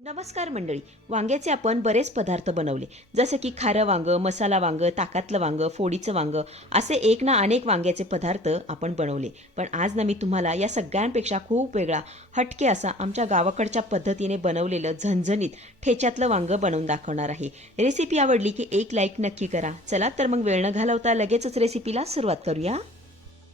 नमस्कार मंडळी. वांग्याचे आपण बरेच पदार्थ बनवले. जसं की खारं वांगं मसाला वांगं ताकातलं वांगं फोडीचं वांगं असे एक ना अनेक वांग्याचे पदार्थ आपण बनवले. पण आज ना मी तुम्हाला या सगळ्यांपेक्षा खूप वेगळा हटके असा आमच्या गावाकडच्या पद्धतीने बनवलेलं झणझणीत ठेच्यातलं वांगं बनवून दाखवणार आहे. रेसिपी आवडली की एक लाईक नक्की करा. चला तर मग वेळ न घालवता लगेचच रेसिपीला सुरुवात करूया.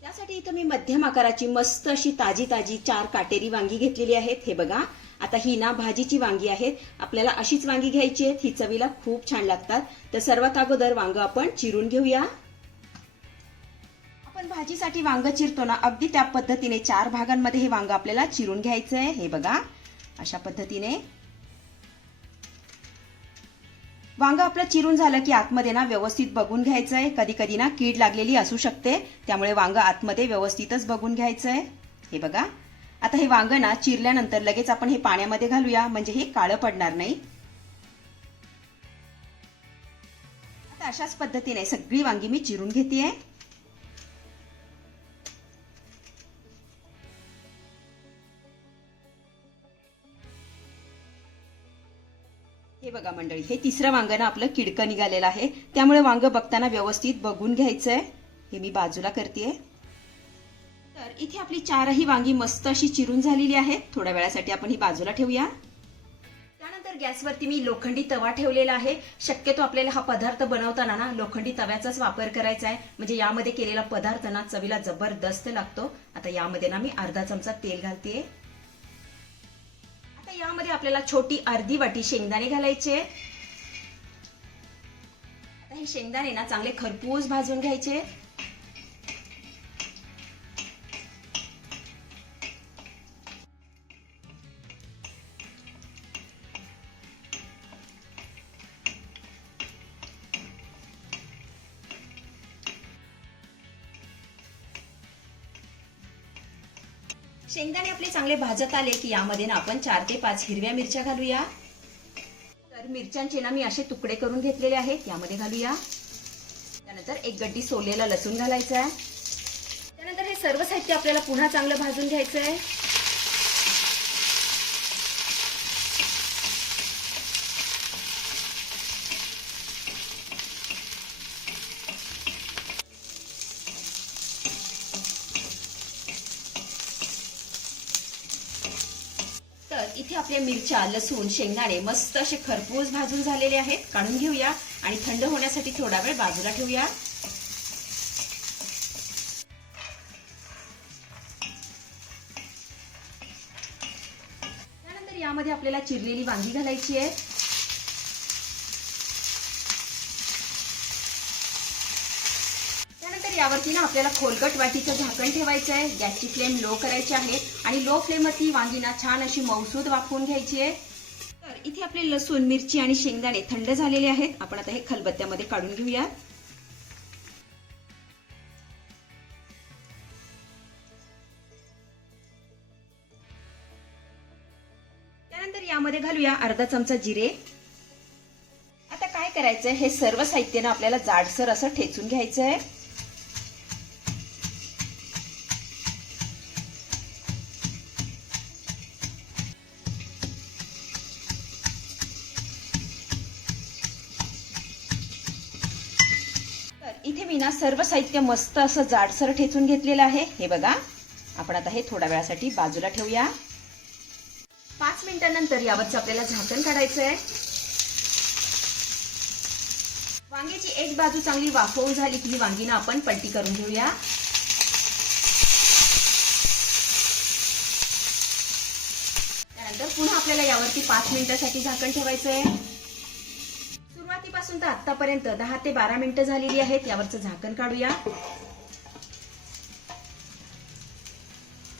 त्यासाठी इथं मी मध्यम आकाराची मस्त अशी ताजी ताजी चार काटेरी वांगी घेतलेली आहेत. हे बघा. आता ही ना भाजीची वांगी आहेत. आपल्याला अशीच वांगी घ्यायची आहेत. ही चवीला खूप छान लागतात. तर सर्वात अगोदर वांग आपण चिरून घेऊया. आपण भाजीसाठी वांग चिरतो ना अगदी त्या पद्धतीने चार भागांमध्ये हे वांग आपल्याला चिरून घ्यायचं आहे. हे बघा. अशा पद्धतीने. वांग आपलं चिरून झालं की आतमध्ये ना व्यवस्थित बघून घ्यायचं आहे. कधी कधी ना कीड लागलेली असू शकते. त्यामुळे वांग आतमध्ये व्यवस्थितच बघून घ्यायचं आहे. हे बघा. आता हे वांग ना चिरल्यानंतर लगेच आपण हे पाण्यामध्ये घालूया. म्हणजे हे काळं पडणार नाही. आता अशाच पद्धतीने सगळी वांगी मी चिरून घेते हे बघा मंडळी हे तिसरं वांग ना आपलं किडकं निघालेलं आहे. त्यामुळे वांग बघताना व्यवस्थित बघून घ्यायचंय. हे मी बाजूला करते तर इथे आपली चारही वांगी मस्त अशी चिरून झालेली आहेत. थोड्या वेळासाठी आपण ही बाजूला ठेवूया. त्यानंतर गॅसवरती मी लोखंडी तवा ठेवलेला आहे. शक्यतो आपल्याला हा पदार्थ बनवताना ना लोखंडी तव्याचाच वापर करायचा आहे. म्हणजे यामध्ये केलेला पदार्थ ना चवीला जबरदस्त लागतो. आता यामध्ये ना मी अर्धा चमचा तेल घालते आता यामध्ये आपल्याला छोटी अर्धी वाटी शेंगदाणे घालायचे. आता हे शेंगदाणे ना चांगले खरपूस भाजून घ्यायचे. शेंगदाणे आपले चांगले भाजत आले की यामध्ये ना आपण चार ते पाच हिरव्या मिरच्या घालूया. तर मिरच्यांचे ना मी असे तुकडे करून घेतलेले आहेत यामध्ये घालूया. त्यानंतर एक गड्डी सोलेला लसूण घालायचा आहे त्यानंतर हे सर्व साहित्य आपल्याला पुन्हा चांगलं भाजून घ्यायचं आहे इथे आपल्या मिरच्या लसूण शेंगदाणे मस्त असे खरपूस भाजून झालेले आहेत. काढून घेऊया आणि थंड होण्यासाठी थोडा वेळ बाजूला ठेवूया. त्यानंतर यामध्ये आपल्याला चिरलेली वांगी घालायची आहे. त्यानंतर ना आपल्याला खोलगट वाटीचं झाकण ठेवायचं आहे. गॅसची फ्लेम लो करायची आहे आणि लो फ्लेमवरती वांगीना छान अशी मौसूद वाफवून घ्यायची आहे. तर इथे आपले लसूण मिरची आणि शेंगदाणे थंड झालेले आहेत. आपण आता हे खलबत्त्यामध्ये काढून घेऊया. त्यानंतर यामध्ये घालूया अर्धा चमचा जिरे. आता काय करायचंय? हे सर्व साहित्य ना आपल्याला जाडसर असं ठेचून घ्यायचं आहे इथे मी ना सर्व साहित्य मस्त असं जाडसर ठेचून घेतलेलं आहे. हे बघा आपण आता हे थोड्या वेळासाठी बाजूला ठेवूया. पाच मिनिटांनंतर यावरचं आपल्याला झाकण काढायचं आहे वांग्याची एक बाजू चांगली वाफवून झाली की ही आपण पलटी करून घेऊया. त्यानंतर पुन्हा आपल्याला यावरती पाच मिनिटासाठी झाकण ठेवायचं आहे सुरुवातीपासून तर आतापर्यंत दहा ते बारा मिनिटं झालेली आहेत. यावरचं झाकण काढूया.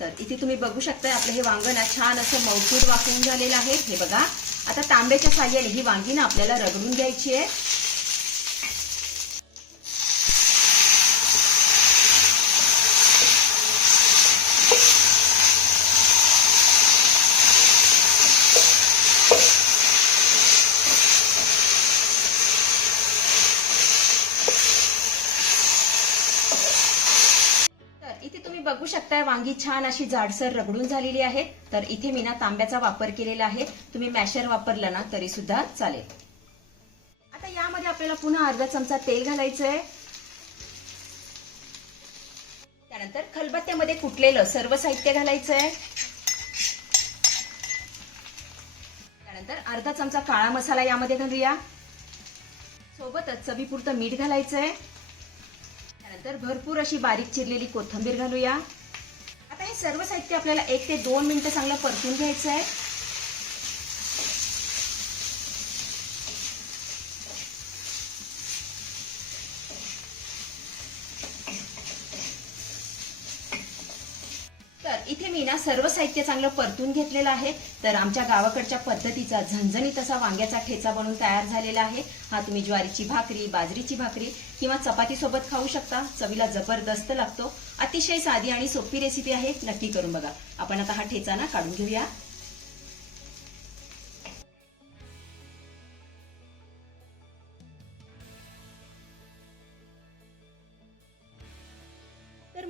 तर इथे तुम्ही बघू शकता आपलं हे वांगण छान असं मौसूर वाकून झालेलं आहे. हे बघा आता तांब्याच्या साह्याने ही वांगी ना आपल्याला रगडून घ्यायची आहे तर इथे तुम्ही बघू शकता बघताय वांगी छान अशी जाडसर रगडून झालेली आहे. तर इथे मी ना तांब्याचा वापर केलेला आहे. तुम्ही मॅशर वापरला ना तरी सुद्धा चालेल. आता यामध्ये आपल्याला पुन्हा अर्धा चमचा तेल घालायचं आहे त्यानंतर खलबत्त्यामध्ये कुटलेलं सर्व साहित्य घालायचं आहे त्यानंतर अर्धा चमचा काळा मसाला यामध्ये घालूया. सोबतच चवीपुरतं मीठ घालायचं आहे त्यानंतर भरपूर अशी बारीक चिरलेली कोथिंबीर घालूया. सर्व साहित्य आपल्याला एक ते दोन मिनटं चांगलं परतून घ्यायचं आहे तर इथे मी ना सर्व साहित्य चांगलं परतून घेतलेलं आहे. तर आमच्या गावाकडच्या पद्धतीचा झणझणीत असा वांग्याचा ठेचा बनवून तयार झालेला आहे. हा तुम्ही ज्वारीची भाकरी बाजरीची भाकरी किंवा चपाती सोबत खाऊ शकता. चवीला जबरदस्त लागतो. अतिशय साधी आणि सोपी रेसिपी आहे. नक्की करून बघा. आपण आता हा ठेचा ना काढून घेऊया.